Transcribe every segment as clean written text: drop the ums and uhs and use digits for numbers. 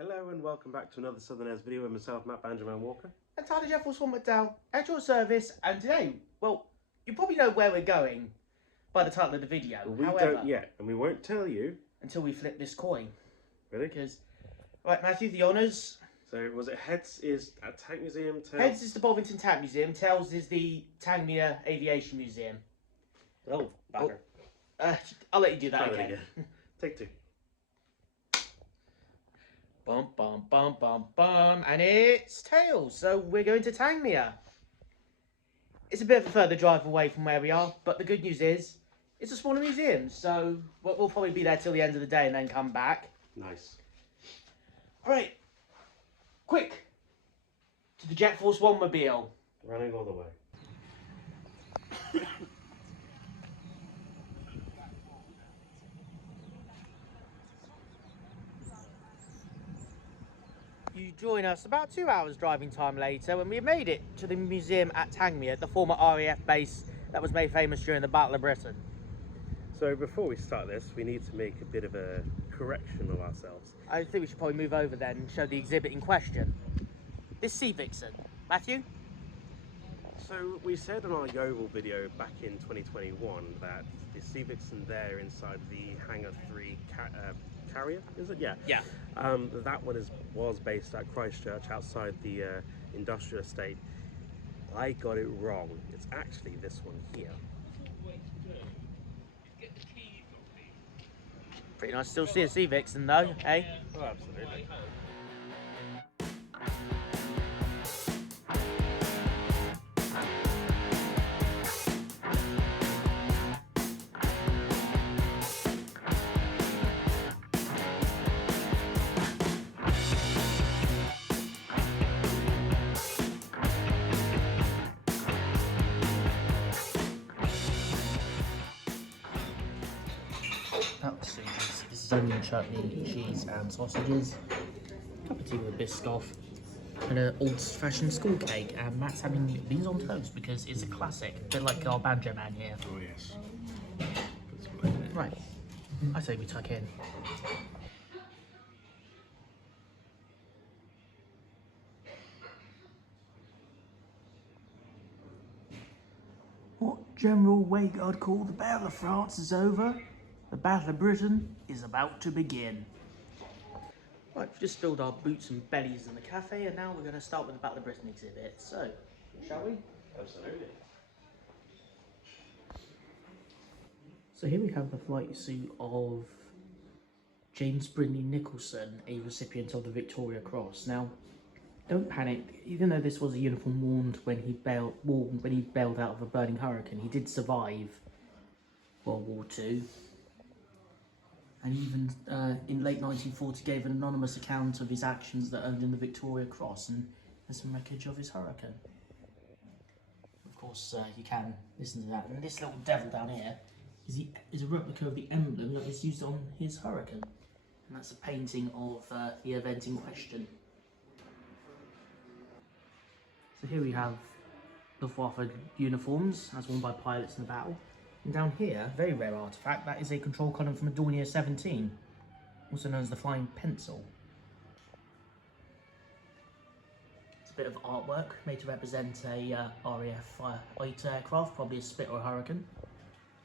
Hello and welcome back to another Southern Airs video with myself, Matt Banjoman Walker. And Jeff Force from McDowell, at your service, and today, well, you probably know where we're going by the title of the video. We However, don't yet, and we won't tell you until we flip this coin. Really? Because, right, Matthew, the honours. So was it heads is at Tank Museum? Heads is the Bovington Tank Museum. Tails is the Tangmere Aviation Museum. Oh, batter. I'll let you do that again. Take two. Bum, bum, bum, bum, bum, and it's tails. So we're going to Tangmere. It's a bit of a further drive away from where we are, but the good news is, it's a smaller museum, so we'll probably be there till the end of the day and then come back. Nice. Alright, quick, to the Jett Force 1 mobile. Running all the way. You join us about 2 hours driving time later when we made it to the museum at Tangmere, the former RAF base that was made famous during the Battle of Britain. So before we start this, we need to make a bit of a correction of ourselves. I think we should probably move over then and show the exhibit in question. This Sea Vixen. Matthew? So we said in our Yeovil video back in 2021 that the Sea Vixen there inside the Hangar 3 carrier, is it? Yeah. Yeah. That one was based at Christchurch outside the industrial estate. I got it wrong. It's actually this one here. Pretty nice to still see a Sea Vixen though, eh? Oh, absolutely. This is onion chutney, cheese and sausages, cup of tea with a Biscoff, and an old-fashioned school cake. And Matt's having beans on toast because it's a classic, a bit like our Banjoman here. Oh yes. Right, I say we tuck in. What General Weigard called the Battle of France is over. The Battle of Britain is about to begin. Right, we've just filled our boots and bellies in the cafe, and now we're going to start with the Battle of Britain exhibit. So, shall we? Absolutely. So here we have the flight suit of James Brindley Nicholson, a recipient of the Victoria Cross. Now, don't panic. Even though this was a uniform worn when he bailed out of a burning hurricane, he did survive World War II. And even in late 1940 gave an anonymous account of his actions that earned him the Victoria Cross, and there's some wreckage of his hurricane. Of course, you can listen to that. And this little devil down here is a replica of the emblem that was used on his hurricane. And that's a painting of the event in question. So here we have the Luftwaffe uniforms as worn by pilots in the battle. And down here, very rare artefact, that is a control column from a Dornier 17, also known as the Flying Pencil. It's a bit of artwork made to represent a RAF light aircraft, probably a Spit or a Hurricane.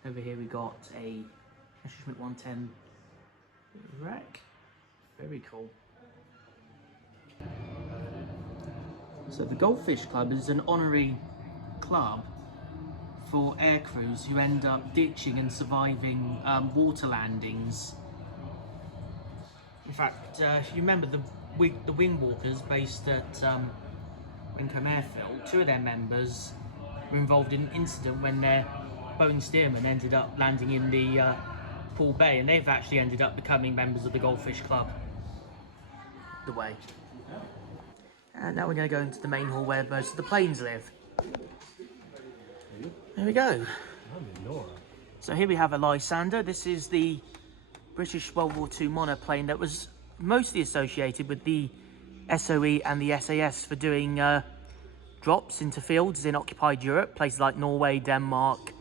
Over here we got a Messerschmitt 110 wreck, very cool. So the Goldfish Club is an honorary club for air crews who end up ditching and surviving water landings. In fact, if you remember the wing walkers based at Tangmere Airfield, 2 of their members were involved in an incident when their Boeing steerman ended up landing in the Poole Bay, and they've actually ended up becoming members of the Goldfish Club. The way. And now we're going to go into the main hall where most of the planes live. There we go. So here we have a Lysander. This is the British World War II monoplane that was mostly associated with the SOE and the SAS for doing drops into fields in occupied Europe, places like Norway, Denmark,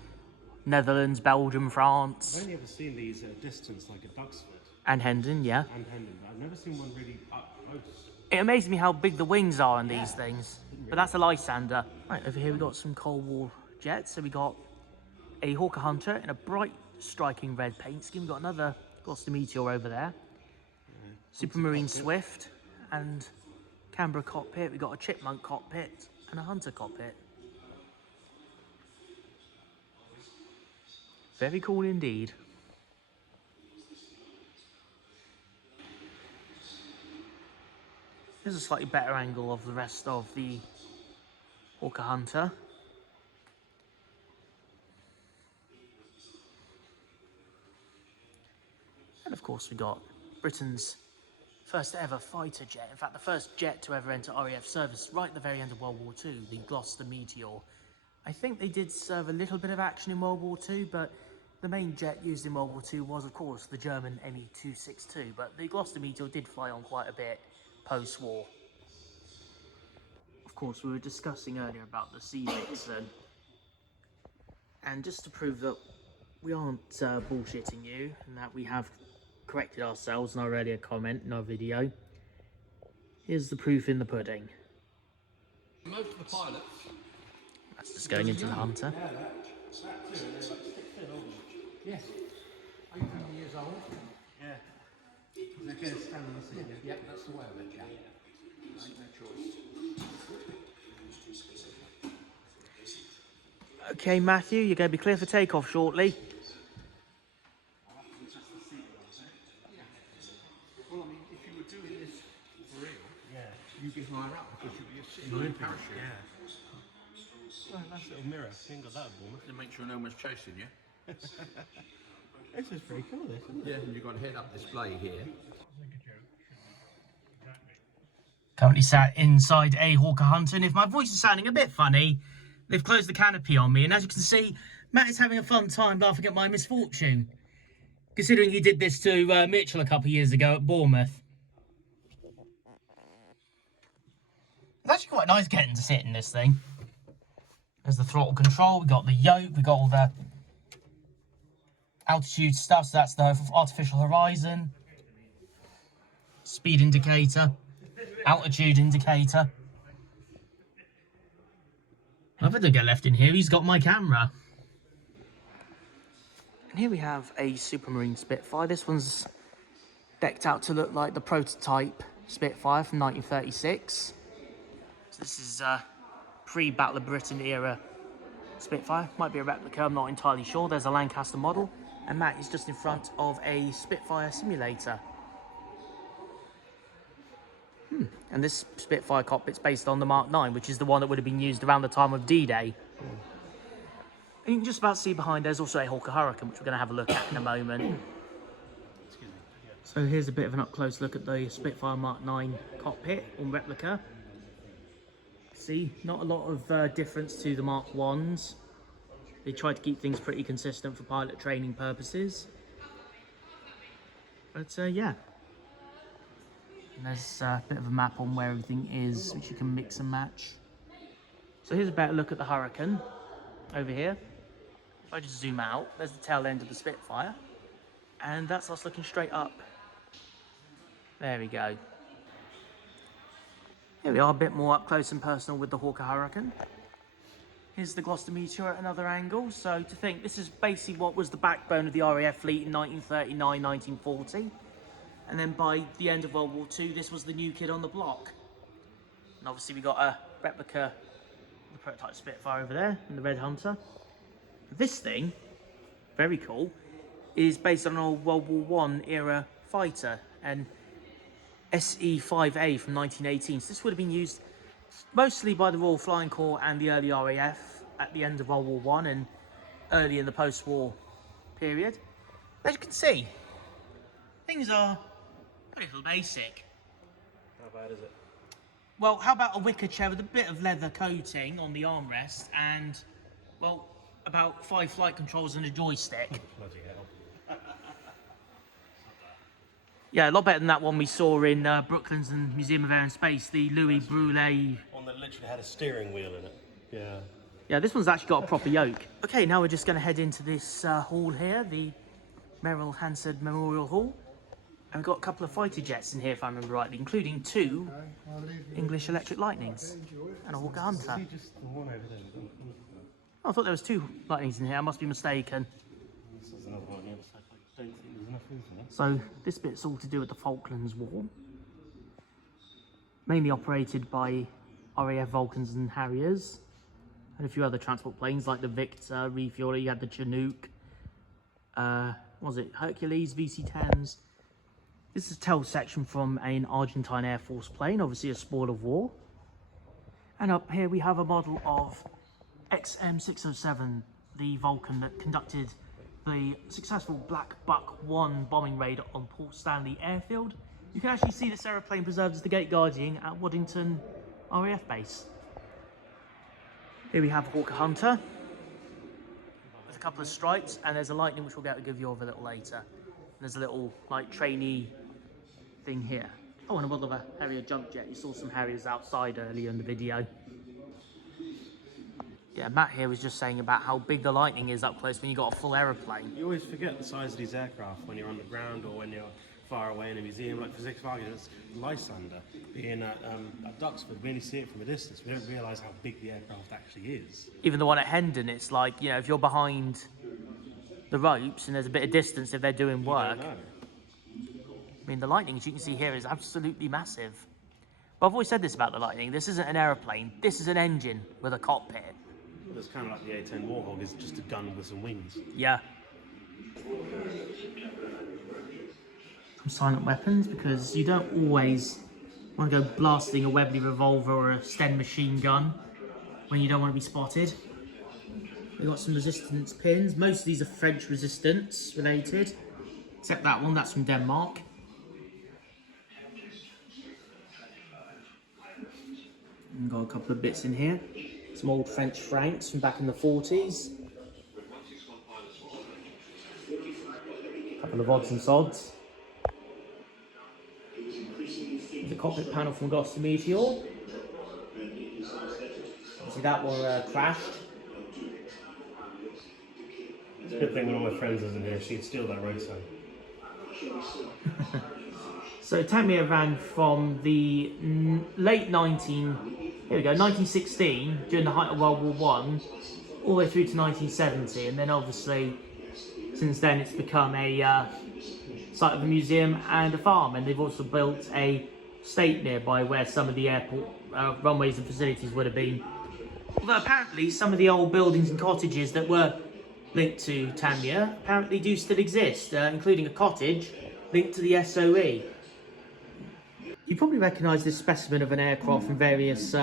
Netherlands, Belgium, France. I've only ever seen these at a distance, like at Duxford. And Hendon, yeah. And Hendon. I've never seen one really up It amazes me how big the wings are on these things. But that's a Lysander. Right, over here we got some Cold War jets. So we got a Hawker Hunter in a bright striking red paint scheme. We've got another Gloucester Meteor over there. Supermarine Swift and Canberra cockpit. We've got a Chipmunk cockpit and a Hunter cockpit. Very cool indeed. Here's a slightly better angle of the rest of the Hawker Hunter. And of course we got Britain's first ever fighter jet. In fact, the first jet to ever enter RAF service right at the very end of World War II, the Gloucester Meteor. I think they did serve a little bit of action in World War II, but the main jet used in World War II was, of course, the German Me-262, but the Gloucester Meteor did fly on quite a bit post-war. Of course, we were discussing earlier about the Sea Vixen, and just to prove that we aren't bullshitting you, and that we have corrected ourselves in our earlier comment in our video, here's the proof in the pudding. Most of the pilots. That's just going into the Hunter. Yeah, that too, and they're like 6 foot old. Yes. 18 years old. Yeah. They're going to stand on the seat. Yep, that's the way of it, yeah. Ain't no choice. Okay, Matthew, you're going to be clear for takeoff shortly. Well, I mean, if you were doing this for real, you get higher up because you're sitting on a parachute. Yeah. Oh, nice little mirror. You ain't got that at Bournemouth. To make sure no one's chasing you. This is pretty cool, this, isn't it? Yeah, and you've got a head-up display here. Currently sat inside a Hawker Hunter, and if my voice is sounding a bit funny, they've closed the canopy on me, and as you can see, Matt is having a fun time laughing at my misfortune, considering he did this to Mitchell a couple of years ago at Bournemouth. It's actually quite nice getting to sit in this thing. There's the throttle control, we got the yoke, we got all the altitude stuff, so that's the artificial horizon, speed indicator, altitude indicator. I better get left in here, he's got my camera. And here we have a Supermarine Spitfire. This one's decked out to look like the prototype Spitfire from 1936. So this is pre-Battle of Britain era Spitfire. Might be a replica, I'm not entirely sure. There's a Lancaster model. And Matt is just in front of a Spitfire simulator. And this Spitfire cockpit's based on the Mark 9, which is the one that would have been used around the time of D-Day. And you can just about see behind there's also a Hawker Hurricane, which we're going to have a look at in a moment. So here's a bit of an up-close look at the Spitfire Mark 9 cockpit on replica. See, not a lot of difference to the Mark 1s. They tried to keep things pretty consistent for pilot training purposes. But yeah. And there's a bit of a map on where everything is, which you can mix and match. So here's a better look at the Hurricane over here. If I just zoom out, there's the tail end of the Spitfire. And that's us looking straight up. There we go. Here we are, a bit more up close and personal with the Hawker Hurricane. Here's the Gloucester Meteor at another angle. So to think, this is basically what was the backbone of the RAF fleet in 1939, 1940. And then by the end of World War II, this was the new kid on the block. And obviously we got a replica, the prototype Spitfire over there, and the Red Hunter. This thing, very cool, is based on an old World War I era fighter, and SE-5A from 1918. So this would have been used mostly by the Royal Flying Corps and the early RAF at the end of World War I and early in the post-war period. As you can see, things are a little basic. How bad is it? Well, how about a wicker chair with a bit of leather coating on the armrest and, well, about 5 flight controls and a joystick. Bloody hell. Yeah, a lot better than that one we saw in Brooklands and Museum of Air and Space, the Louis Brulé. One that literally had a steering wheel in it. Yeah. Yeah, this one's actually got a proper yoke. Okay, now we're just going to head into this hall here, the Merrill Hansard Memorial Hall. And we've got a couple of fighter jets in here, if I remember rightly, including 2 English Electric Lightnings and a Hawker Hunter. Oh, I thought there was 2 Lightnings in here. I must be mistaken. So this bit's all to do with the Falklands War, mainly operated by RAF Vulcans and Harriers, and a few other transport planes like the Victor, refueler. You had the Chinook, what was it, Hercules, VC-10s. This is a tail section from an Argentine Air Force plane, obviously a spoil of war. And up here we have a model of XM607, the Vulcan that conducted the successful Black Buck 1 bombing raid on Port Stanley Airfield. You can actually see this aeroplane preserved as the gate guardian at Waddington RAF base. Here we have a Hawker Hunter with a couple of stripes, and there's a Lightning which we'll get to give you of a little later. And there's a little like trainee thing here. Oh, and a model of a Harrier jump jet. You saw some Harriers outside earlier in the video. Yeah, Matt here was just saying about how big the Lightning is up close when you got a full aeroplane. You always forget the size of these aircraft when you're on the ground or when you're far away in a museum. Like for arguments, Lysander being at Duxford, we only see it from a distance. We don't realise how big the aircraft actually is. Even the one at Hendon, it's like, you know, if you're behind the ropes and there's a bit of distance if they're doing work. I mean, the Lightning, as you can see here, is absolutely massive. But I've always said this about the Lightning. This isn't an aeroplane. This is an engine with a cockpit. It's kind of like the A-10 Warhawk, is just a gun with some wings. Yeah. Some silent weapons, because you don't always want to go blasting a Webley revolver or a Sten machine gun when you don't want to be spotted. We've got some resistance pins. Most of these are French resistance related, except that one, that's from Denmark. And got a couple of bits in here. Some old French francs from back in the 40s. A couple of odds and sods. There's a cockpit panel from Gloucester Meteor. See that one crashed. It's a good thing one of my friends isn't here. She'd steal that road sign. So Tangmere ran from the late 1916, during the height of World War I, all the way through to 1970, and then obviously since then it's become a site of a museum and a farm, and they've also built a estate nearby where some of the airport runways and facilities would have been. Although apparently some of the old buildings and cottages that were linked to Tangmere apparently do still exist, including a cottage linked to the SOE. You probably recognise this specimen of an aircraft from various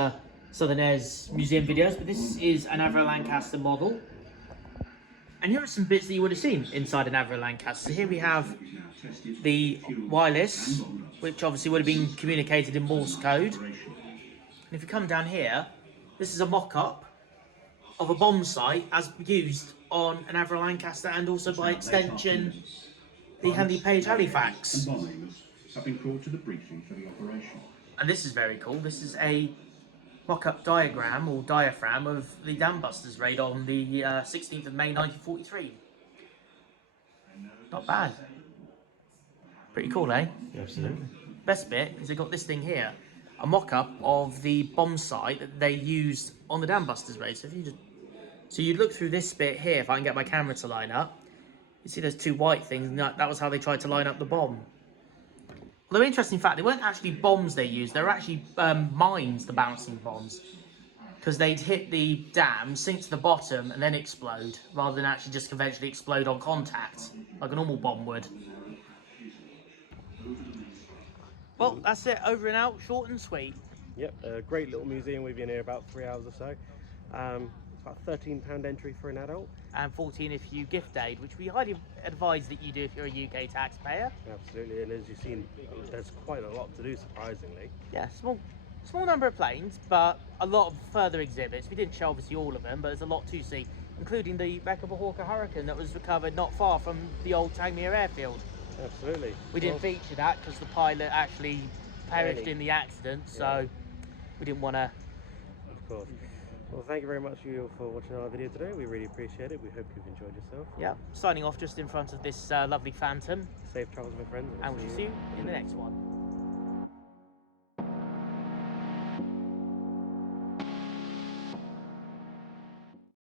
Southern Airs museum videos, but this is an Avro Lancaster model. And here are some bits that you would have seen inside an Avro Lancaster. So here we have the wireless, which obviously would have been communicated in Morse code. And if you come down here, this is a mock-up of a bomb site as used on an Avro Lancaster and also by extension the Handy Page Halifax. Have been brought to the briefing for the operation. And this is very cool. This is a mock-up diagram or diaphragm of the Dam Busters raid on the 16th of May 1943. Not bad. Pretty cool, eh? Absolutely. Best bit is they got this thing here, a mock-up of the bomb site that they used on the Dam Busters raid. So if you just, so you look through this bit here, if I can get my camera to line up, you see there's 2 white things, and that was how they tried to line up the bomb. Although, interesting fact, they weren't actually bombs they used, they were actually mines, the bouncing bombs. Because they'd hit the dam, sink to the bottom, and then explode, rather than actually just conventionally explode on contact, like a normal bomb would. Well, that's it, over and out, short and sweet. Yep, a great little museum. We've been here about 3 hours or so. It's about £13 entry for an adult. And 14 if you gift aid, which we highly advise that you do if you're a UK taxpayer. Absolutely, and as you've seen, there's quite a lot to do, surprisingly. Yeah, small number of planes, but a lot of further exhibits. We didn't show obviously all of them, but there's a lot to see, including the wreck of a Hawker Hurricane that was recovered not far from the old Tangmere Airfield. Absolutely. We didn't feature that because the pilot actually perished in the accident, so we didn't want to. Of course. Well, thank you very much for watching our video today. We really appreciate it. We hope you've enjoyed yourself. Yeah, signing off just in front of this lovely Phantom. Safe travels, my friends. And we'll see you in the next one.